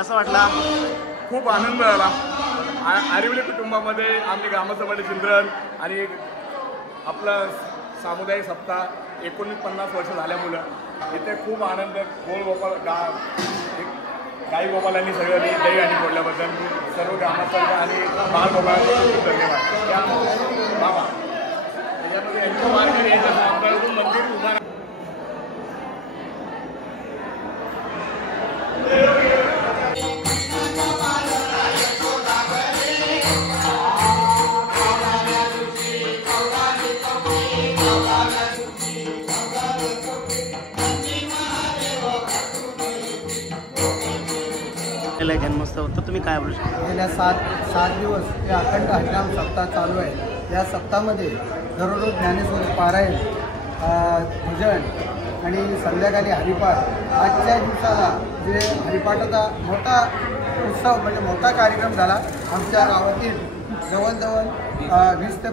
कसा वाटला? खूप आनंद झाला. आरिवली कुटुंबामध्ये आमचे ग्रामसभेचे चिल्ड्रन आणि आपलं सामुदायिक सप्ताह 49 वर्ष झाल्यामुळं इथे खूप आनंद. गोपाल गाई गोपालांनी सगळं दही आणि फोडल्याबद्दल सर्व ग्रामस्थांना आणि बाळगोपाळांचा खूप धन्यवाद. बाबा त्याच्यामध्ये यांच्या मार्गाने यायचं आमच्याकडून मंदिर उभा जन्मोत्सव. तर तुम्ही काय बोलू शकता? गेल्या सात दिवस हे अखंड हरिनाम सप्ताह चालू आहे. या सप्ताहामध्ये दररोज ज्ञानेश्वरी पारायण, पूजन आणि संध्याकाळी हरिपाठ. आजच्या दिवसाला जे हरिपाठाचा मोठा उत्सव म्हणजे मोठा कार्यक्रम झाला. आमच्या गावातील जवळजवळ 20 ते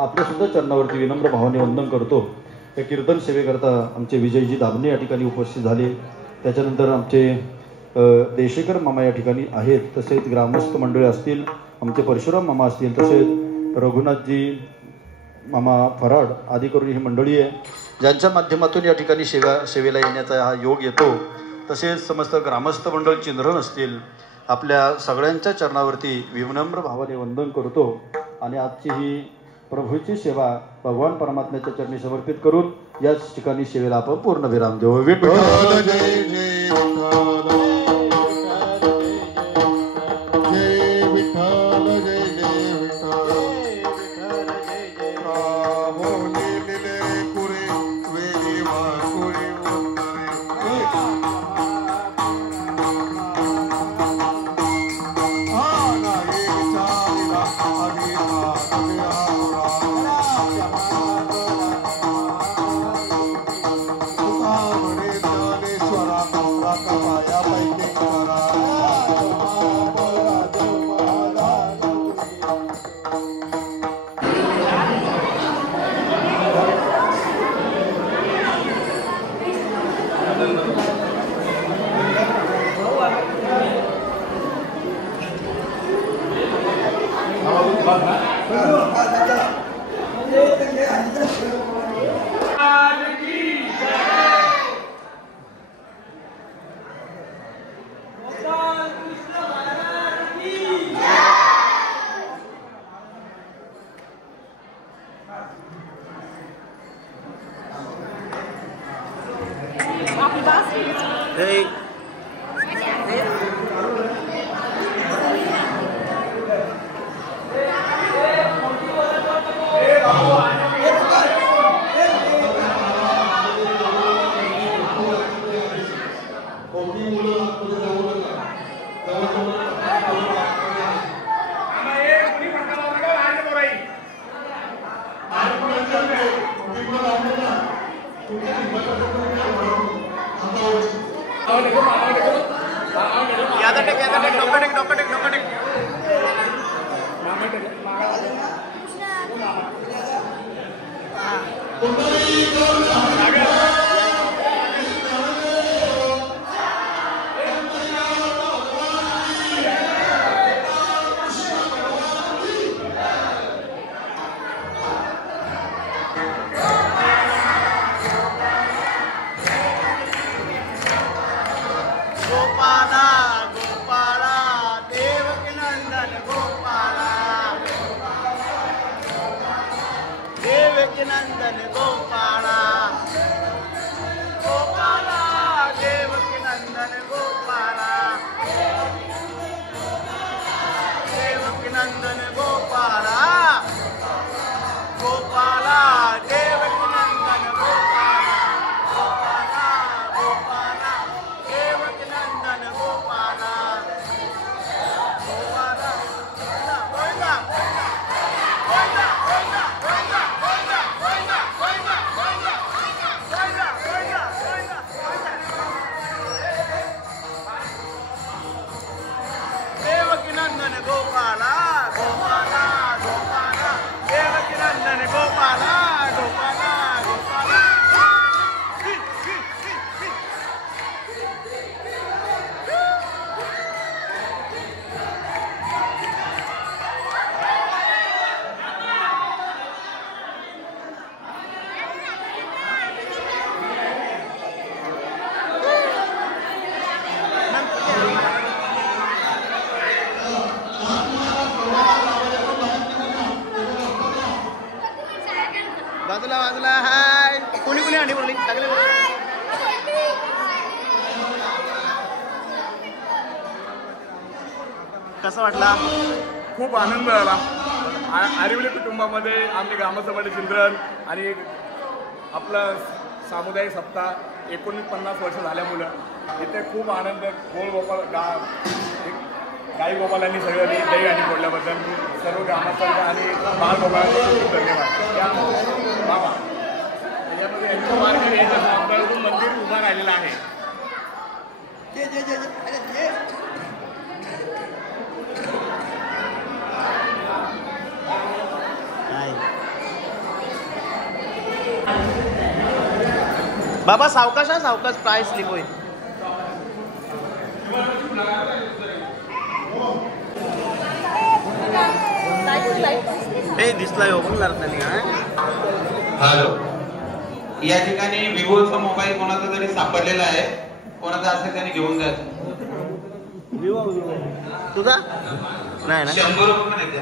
आपल्या सुद्धा चरणावरती विनम्र भावाने वंदन करतो. या कीर्तन सेवेकरता आमचे विजयजी दाभणे या ठिकाणी उपस्थित झाले. त्याच्यानंतर आमचे देशेकर मामा या ठिकाणी आहेत. तसेच ग्रामस्थ मंडळी असतील, आमचे परशुराम मामा असतील, तसेच रघुनाथजी मामा फराड आदी करून ही मंडळी आहे ज्यांच्या माध्यमातून या ठिकाणी सेवेला येण्याचा हा योग येतो. तसेच समस्त ग्रामस्थ मंडळ चिंध्रण असतील, आपल्या सगळ्यांच्या चरणावरती विनम्र भावाने वंदन करतो. आणि आजची ही प्रभूची सेवा भगवान परमात्म्याच्या चरणी समर्पित करून याच ठिकाणी सेवेला आपण पूर्ण विराम देऊ. विठ्ठल जय जय ज्ञानेश्वरा हे यादा टेक डोकं टेक गोपाला गोपाला देवकी नंदन गोपाला देवकी नंदन गोपाला गोपाला देवकी नंदन गोपाला देवकी नंदन गोपाला गोपाला देवकी नंदन गोपाला गोपाला गोपाला देवकी नंदन गोपाला गोपाला गोविंदा गोविंदा गोविंदा गोविंदा गोविंदा गोविंदा गोविंदा गोविंदा गोविंदा गोविंदा गोविंदा देवकी नंदन गोपाला गोपाला गोपाला देवकी नंदन गोपाला गोपाला गोपाला बाजूला बाजूला हाय कोणी कोणी अंडी बोलली सगळे कसं वाटला? खूप आनंद झाला. आरिवली कुटुंबामध्ये आम्ही ग्रामसभेचे चिंतन आणि आपलं सामुदायिक सप्ताह 49 वर्ष झाल्यामुळं इथे खूप आनंद. गोपाल गाई गोपालांनी सगळ्यांनी दही आणि फोडल्याबद्दल सर्व ग्रामस्थांचा आणि बाळगोपाळांचा खूप धन्यवाद. बाबा त्याच्यामध्ये यांचं वारकरी याच्या सामन्यातून मंदिर उभा राहिलेलं आहे. बाबा सावकाश हा सावकाश प्राइस स्लिप होईल. हे दिसलाय हो पण नाही. हॅलो, या ठिकाणी विवोचा मोबाईल कोणाचा तरी सापडलेला आहे. कोणाचा असेल त्याने घेऊन जायचं. तुझा नाही ना? 100 रुपये पण येते.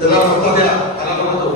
त्याला पत्ता द्या, त्याला बघतो.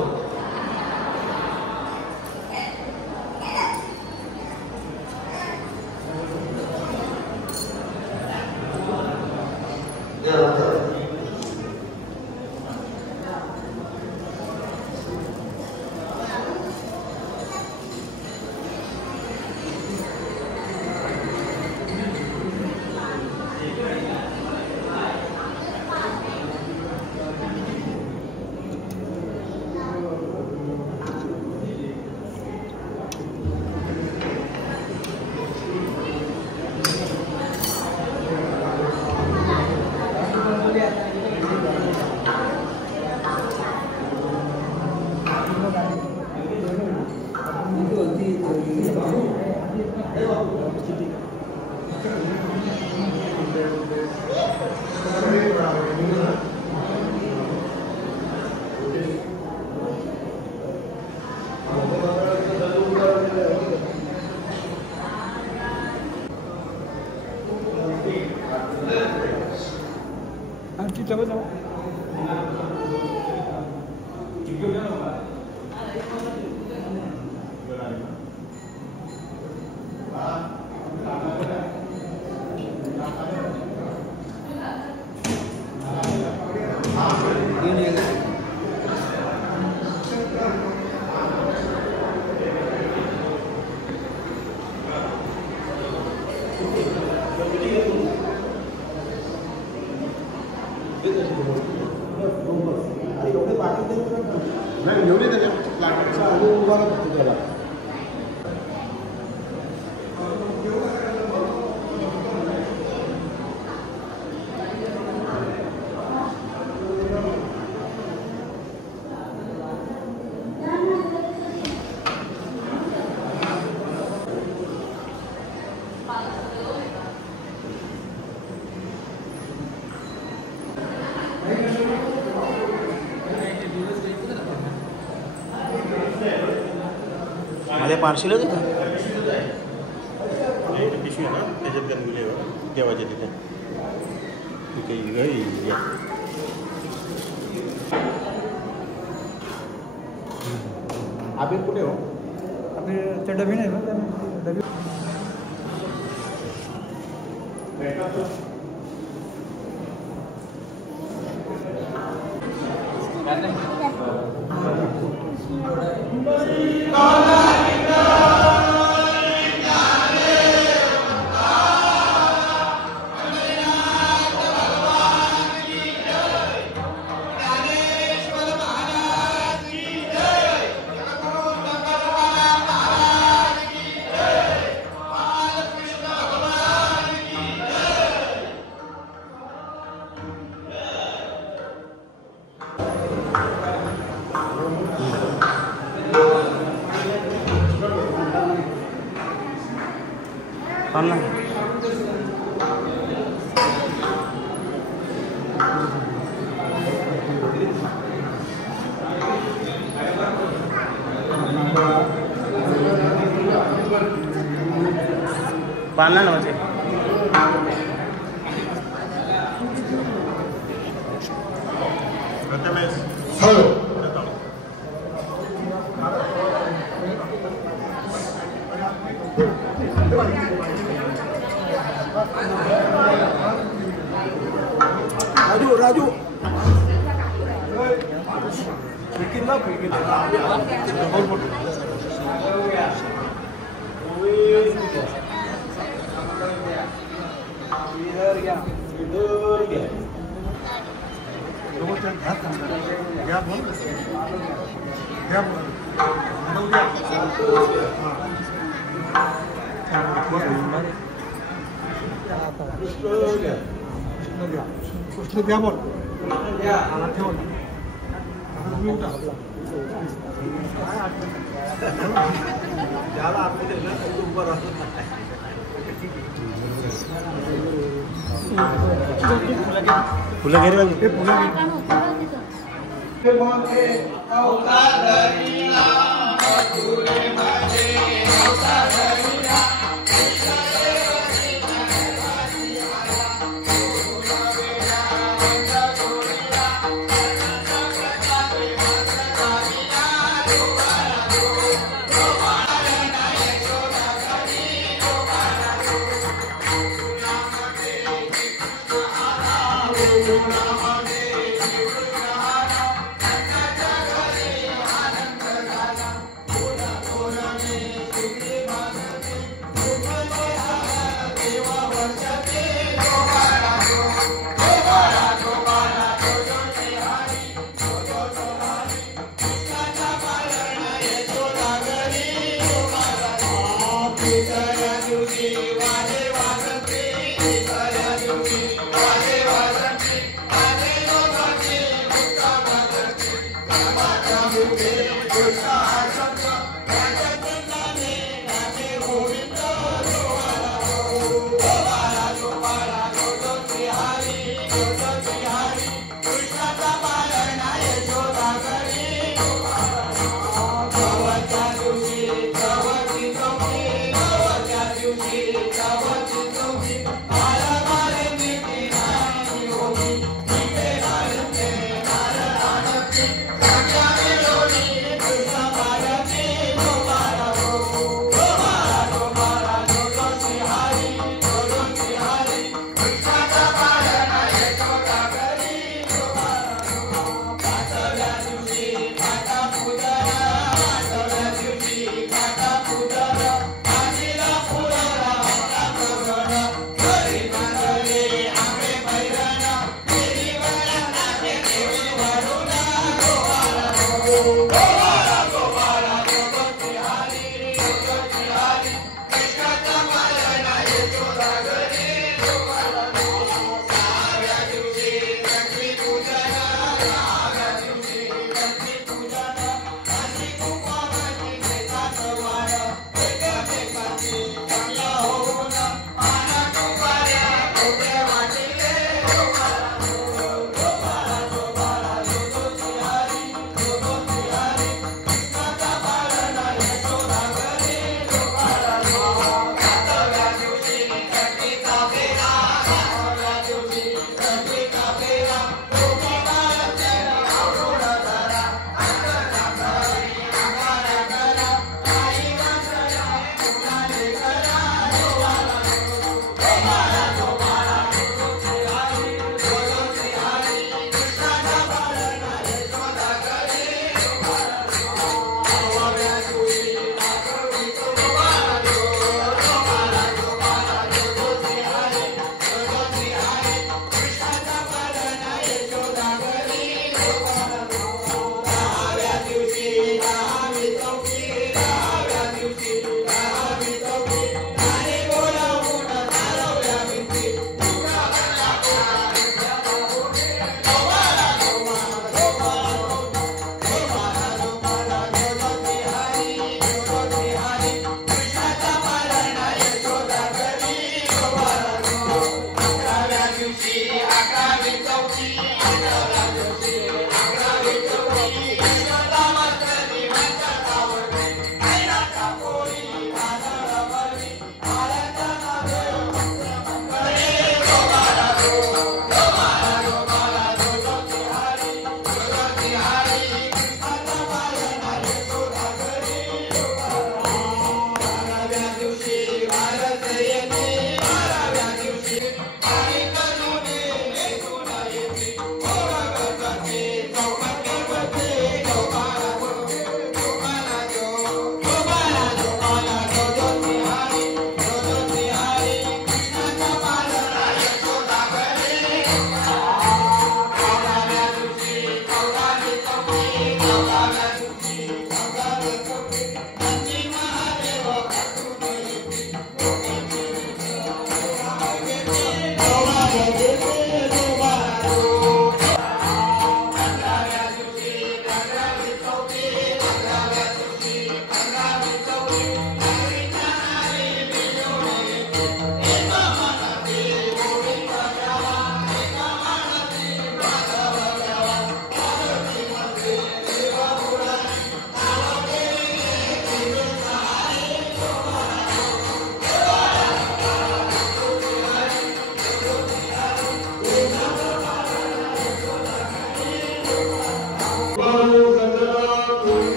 मध्ये पार्सल होते का पिशवी ना त्याच्यात गणगुले देवाच्या तिथे आम्ही कुठे हो आपली ते डबी नाही ना डबी पालना नव्हते राजू राजू कृष्ण घ्या बोल ठेवून फुलं घेरे फुलं Hare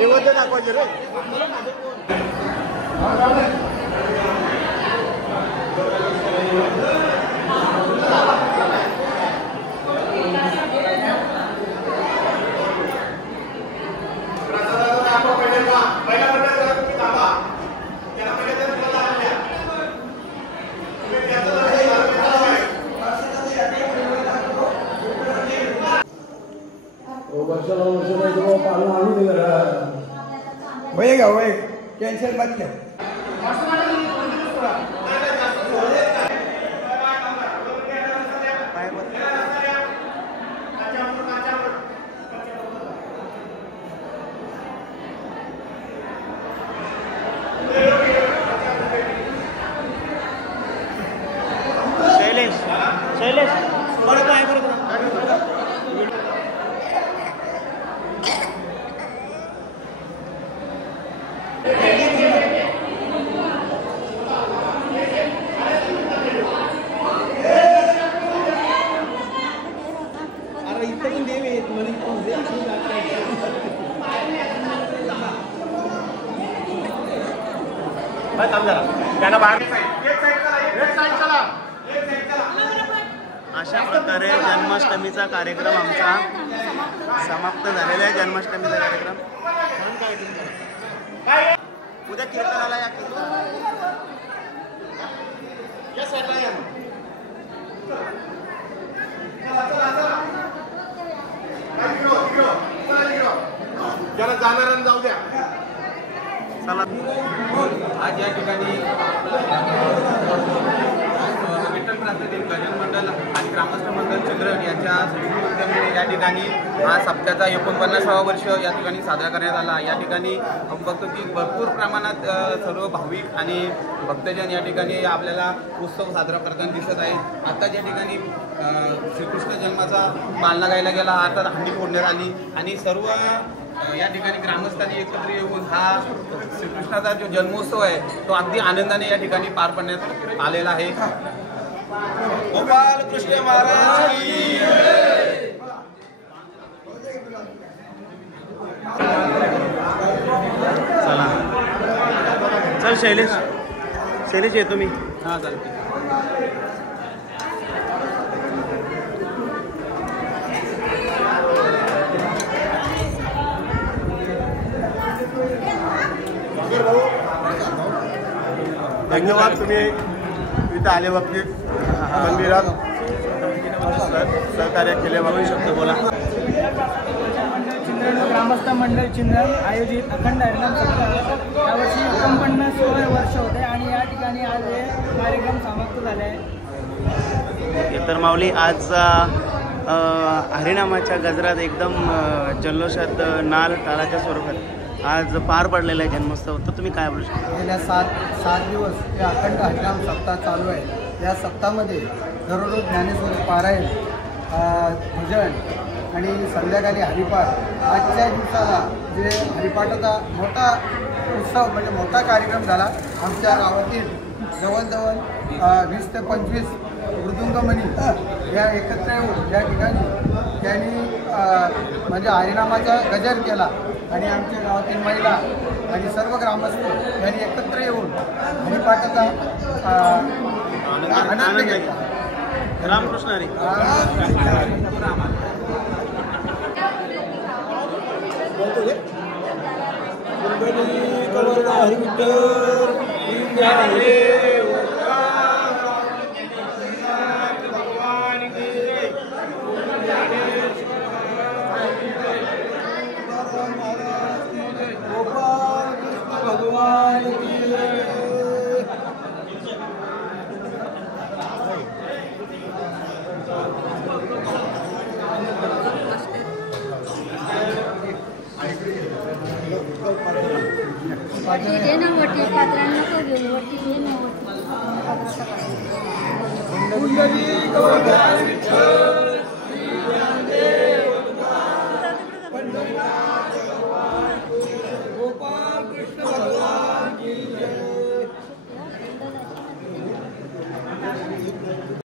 निवेदन दाखवायचे रे. होएगा होएगा, टेंशन मत लो. शैलेश बरोबर आहे बरोबर. अशा प्रकारे जन्माष्टमीचा कार्यक्रम आमचा समाप्त झालेला आहे. जन्माष्टमीचा कार्यक्रम उद्या कीर्तनाला या. ज्याला जाणाऱ्यांना जाऊ द्या. चला. आज या ठिकाणी विठ्ठल प्रांतातील गजानन मंडळ आणि ग्रामस्थ मंडळ चिंद्रन यांच्या संयुक्त या ठिकाणी हा सप्त्याचा 49वा वर्ष या ठिकाणी साजरा करण्यात आला. या ठिकाणी बघतो की भरपूर प्रमाणात सर्व भाविक आणि भक्तजन या ठिकाणी आपल्याला उत्सव साजरा करताना दिसत आहे. आता या ठिकाणी श्रीकृष्ण जन्माचा पालना गायला गेला. आता हंडी फोडण्यात आली आणि सर्व या ठिकाणी ग्रामस्थांनी एकत्र येऊन हा श्रीकृष्णाचा जो जन्मोत्सव आहे तो अगदी आनंदाने या ठिकाणी पार पाडण्यात आलेला आहे. गोपाल कृष्ण महाराज की चला. चल शैलेश. शैलेश येतो मी. हां चालते. धन्यवाद तुम्ही इथं आले बाबतीत मंदिरात सहकार्य केले बाबतीत शब्द बोला. चिंद्रन ग्रामस्थ मंडळ चिंद्रन आयोजित अखंड हरिनाम सप्ताह यावर्षी 49 वर्ष होते आणि या ठिकाणी आज हे कार्यक्रम समाप्त झाले आहे. तर माऊली आज हरिनामाच्या गजरात एकदम जल्लोषात नाल तालाच्या स्वरूपात आज पार पडलेला आहे जन्मोत्सव. तर तुम्ही काय बोलू शकता? गेल्या सात दिवस हे अखंड हरिनाम सप्ताह चालू आहे. या सप्ताहामध्ये दररोज ज्ञानेश्वरी पारायण, भजन आणि संध्याकाळी हरिपाठ. आजच्या दिवसाला जे हरिपाठाचा मोठा उत्सव म्हणजे मोठा कार्यक्रम झाला. आमच्या गावातील जवळजवळ 20 ते 25 मृदुंगमणी या एकत्र येऊन या ठिकाणी त्यांनी म्हणजे हरिनामाचा गजर केला आणि आमच्या गावातील महिला आणि सर्व ग्रामस्थ यांनी एकत्र येऊन हरिपाठाचा आनंद घेतला. रामकृष्ण हरी. वटी दे ना, वटी पात्रांना को घेऊन वटी दे ना.